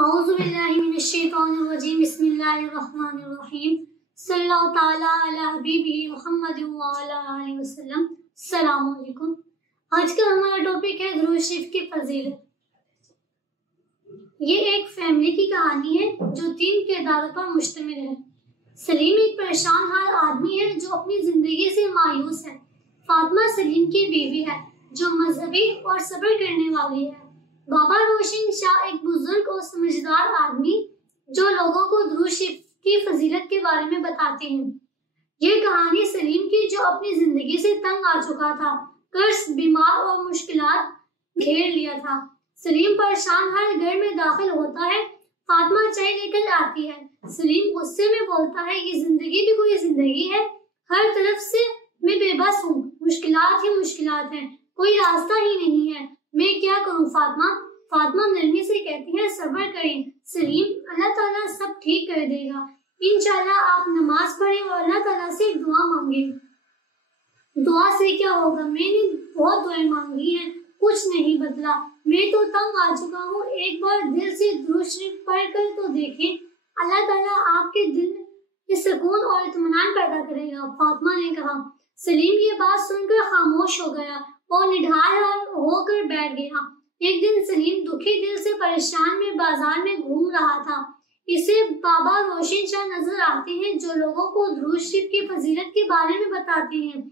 اعوذ باللہ من الشیطان الرجیم بسم اللہ الرحمن الرحیم صلی اللہ تعالیٰ علی حبیبہ محمد وعلی آلہ وسلم۔ السلام علیکم۔ آج کا ہمارا ٹاپک ہے درود شریف کی فضیلت۔ یہ ایک فیملی کی کہانی ہے جو 3 کرداروں پر مشتمل ہے۔ سلیم ایک پریشان حال آدمی ہے جو اپنی زندگی سے مایوس ہے۔ فاطمہ سلیم کی بیوی ہے جو مذہبی اور صبر کرنے والی ہے۔ بابا روشن شاہ ایک بزرگ اور سمجھدار آدمی جو لوگوں کو درود شریف کی فضیلت کے بارے میں بتاتے ہیں۔ یہ کہانی سلیم کی جو اپنی زندگی سے تنگ آ چکا تھا، قرض، بیمار اور مشکلات گھیر لیا تھا۔ سلیم پریشان حال گھر میں داخل ہوتا ہے۔ فاطمہ چائے لے کر آتی ہے۔ سلیم غصے میں بولتا ہے، یہ زندگی بھی کوئی زندگی ہے؟ ہر طرف سے میں بے بس ہوں، مشکلات ہی مشکلات ہیں، کوئی راستہ ہی نہیں ہے، میں کیا کروں فاطمہ؟ فاطمہ نرمی سے کہتی ہے، صبر کریں سلیم، اللہ تعالیٰ سب ٹھیک کر دے گا۔ انشاءاللہ آپ نماز پڑھیں اور اللہ تعالیٰ سے دعا مانگیں۔ دعا سے کیا ہوگا؟ میں نے بہت دعائیں مانگی ہیں، کچھ نہیں بدلا، میں تو تنگ آ چکا ہوں، ایک بار دل سے درود شریف پڑھ کر تو دیکھیں، اللہ تعالیٰ آپ کے دل میں سکون اور اطمینان پیدا کرے گا۔ فاطمہ نے کہا۔ سلیم یہ بات سن کر خاموش ہو گیا اور نڈھال ہو کر بیٹھ گیا۔ ایک دن سلیم دکھی دل سے پریشان میں بازار میں گھوم رہا تھا۔ اسے بابا روشن شاہ نظر آتے ہیں جو لوگوں کو درود شریف کی فضیلت کے بارے میں بتاتے ہیں۔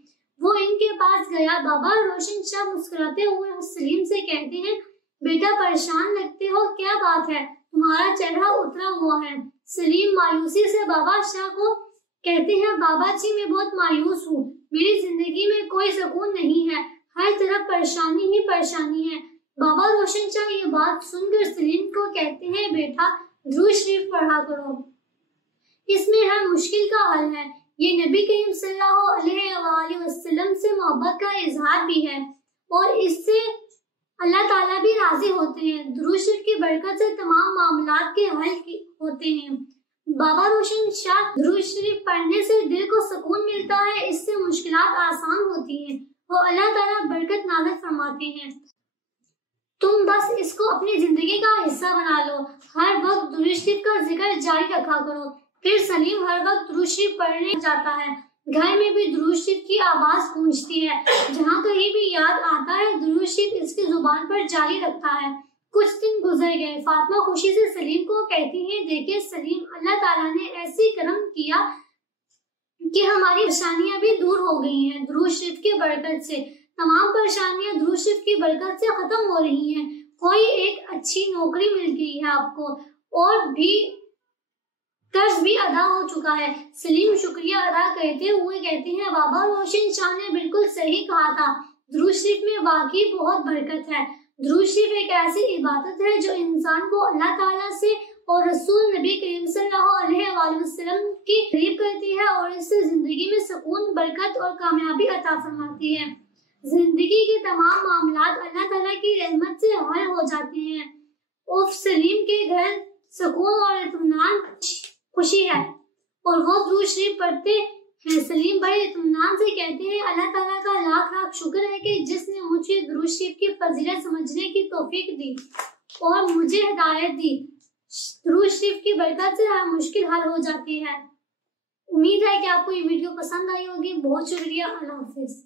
وہ ان کے پاس گیا۔ بابا روشن شاہ مسکراتے ہوئے سلیم سے کہتے ہیں، بیٹا پریشان لگتے ہو، کیا بات ہے؟ تمہارا چہرہ اترا ہوا ہے۔ سلیم مایوسی سے بابا شاہ کو کہتے ہیں، بابا جی میں بہت مایوس ہوں، میری زندگی میں کوئی سکون نہیں ہے، ہر طرف پریشانی ہی پریشانی ہے۔ بابا روشن شاہ یہ بات سن کر سلیم کو کہتے ہیں، بیٹا درود شریف پڑھا کرو، اس میں ہر مشکل کا حل ہے۔ یہ نبی کریم صلی اللہ علیہ وآلہ وسلم سے محبت کا اظہار بھی ہے اور اس سے اللہ تعالیٰ بھی راضی ہوتے ہیں۔ درود شریف کی برکت سے تمام معاملات کے حل ہوتے ہیں۔ بابا روشن شاہ درود شریف پڑھنے سے دل کو سکون ملتا ہے، اس سے مشکلات آسان ہوتی ہیں اور اللہ تعالیٰ برکت نازل فرماتے ہیں۔ تم بس اس کو اپنی زندگی کا حصہ بنا لو، ہر وقت درود شریف کا ذکر جاری رکھا کرو۔ پھر سلیم ہر وقت درود شریف پڑھنے جاتا ہے۔ گھر میں بھی درود شریف کی آواز گونجتی ہے، جہاں کہیں بھی یاد آتا ہے درود شریف اس کی زبان پر جاری رکھتا ہے۔ کچھ دن گزر گئے۔ فاطمہ خوشی سے سلیم کو کہتی ہیں، دیکھیں سلیم، اللہ تعالیٰ نے ایسی کرم کیا کہ ہماری پریشانیاں بھی دور ہو گئی ہیں۔ درود شریف کی برکت سے تمام پریشانیاں درود شریف کی برکت سے ختم ہو رہی ہیں۔ کوئی ایک اچھی نوکری مل گئی ہے آپ کو اور بھی قرض بھی ادا ہو چکا ہے۔ سلیم شکریہ ادا کرتے ہوئے کہتے ہیں، بابا روشن شاہ نے بالکل صحیح کہا تھا، درود شریف میں واقعی بہت برکت ہے۔ درود شریف ایک ایسی عبادت ہے جو انسان کو اللہ تعالیٰ سے اور رسول نبی کریم صلی اللہ علیہ وآلہ وسلم کی قریب کرتی ہے اور اس سے زندگی میں سکون، برکت اور کامیابی عطا فرماتی ہے۔ زندگی کے تمام معاملات اللہ تعالیٰ کی رحمت سے حل ہو جاتے ہیں۔ سلیم کے گھر سکون اور اطمینان، خوشی ہے اور وہ درود شریف پڑھتے ہیں۔ سلیم بڑے اطمینان سے کہتے ہیں، اللہ تعالیٰ کا لاکھ لاکھ شکر ہے کہ جس نے مجھے درود شریف کی فضیلت سمجھنے کی توفیق دی اور مجھے ہدایت دی۔ درود شریف کی برکت سے ہر مشکل حل ہو جاتی ہے۔ امید ہے کہ آپ کو یہ ویڈیو پسند آئی ہوگی۔ بہت شکریہ۔ اللہ حافظ۔